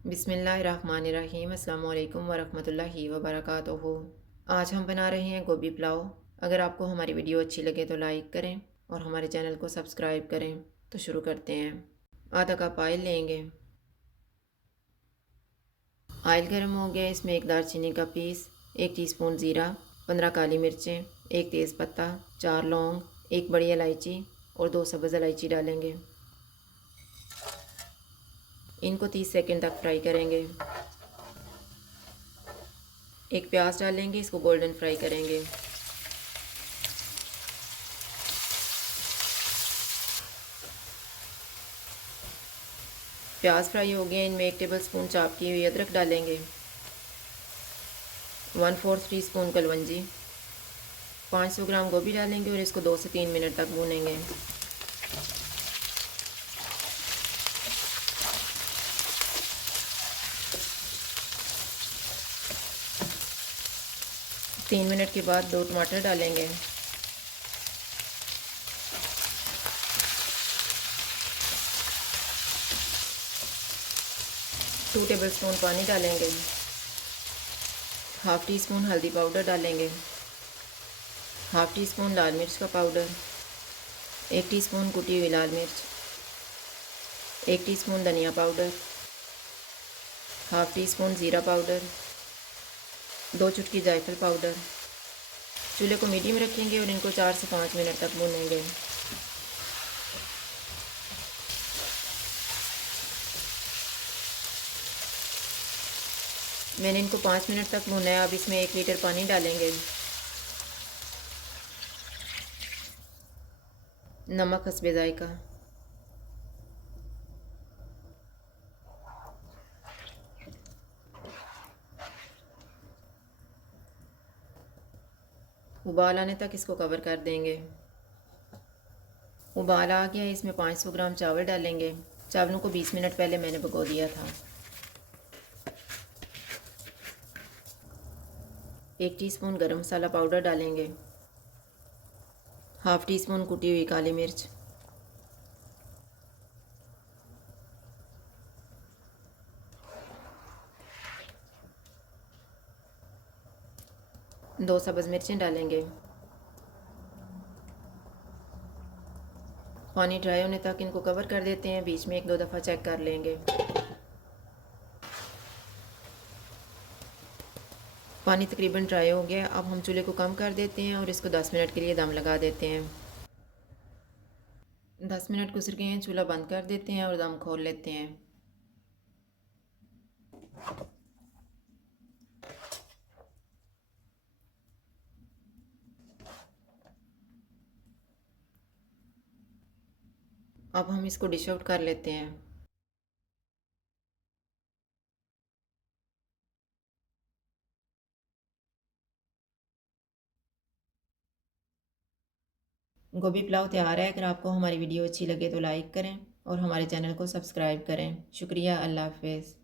बिस्मिल्लाहिर्रहमानिर्रहीम। अस्सलाम वालेकुम वरहमतुल्लाहि वबरकातुहू। आज हम बना रहे हैं गोभी पुलाव। अगर आपको हमारी वीडियो अच्छी लगे तो लाइक करें और हमारे चैनल को सब्सक्राइब करें। तो शुरू करते हैं। आधा कप ऑयल लेंगे। ऑयल गर्म हो गया, इसमें एक दालचीनी का पीस, 1 टीस्पून ज़ीरा, 15 काली मिर्चें, एक तेज़पत्ता, 4 लौंग, एक बड़ी इलायची और 2 सब्ज़ इलायची डालेंगे। इनको 30 सेकंड तक फ्राई करेंगे। एक प्याज डालेंगे, इसको गोल्डन फ्राई करेंगे। प्याज फ्राई हो गए, इनमें 1 टेबलस्पून चॉप की हुई अदरक डालेंगे, 1/4 टीस्पून कलवंजी, 500 ग्राम गोभी डालेंगे और इसको 2 से 3 मिनट तक भूनेंगे। तीन मिनट के बाद 2 टमाटर डालेंगे। टू टेबलस्पून पानी डालेंगे। हाफ़ टी स्पून हल्दी पाउडर डालेंगे, हाफ़ टी स्पून लाल मिर्च का पाउडर, 1 टीस्पून कुटी हुई लाल मिर्च, 1 टीस्पून धनिया पाउडर, हाफ़ टी स्पून ज़ीरा पाउडर, 2 चुटकी जायफल पाउडर। चूल्हे को मीडियम रखेंगे और इनको 4 से 5 मिनट तक भूनेंगे। मैंने इनको 5 मिनट तक भूना है। अब इसमें 1 लीटर पानी डालेंगे। नमक हस्बे जायका। उबाल आने तक इसको कवर कर देंगे। उबाल आ गया, इसमें 500 ग्राम चावल डालेंगे। चावलों को 20 मिनट पहले मैंने भिगो दिया था। 1 टीस्पून गरम मसाला पाउडर डालेंगे, हाफ़ टी स्पून कुटी हुई काली मिर्च, 2 सब्ज़ मिर्चें डालेंगे। पानी ड्राई होने तक इनको कवर कर देते हैं। बीच में 1-2 दफ़ा चेक कर लेंगे। पानी तकरीबन ड्राई हो गया। अब हम चूल्हे को कम कर देते हैं और इसको 10 मिनट के लिए दम लगा देते हैं। 10 मिनट गुजर गए हैं, चूल्हा बंद कर देते हैं और दम खोल लेते हैं। अब हम इसको डिश आउट कर लेते हैं। गोभी पुलाव तैयार है। अगर आपको हमारी वीडियो अच्छी लगे तो लाइक करें और हमारे चैनल को सब्सक्राइब करें। शुक्रिया। अल्लाह हाफ़िज़।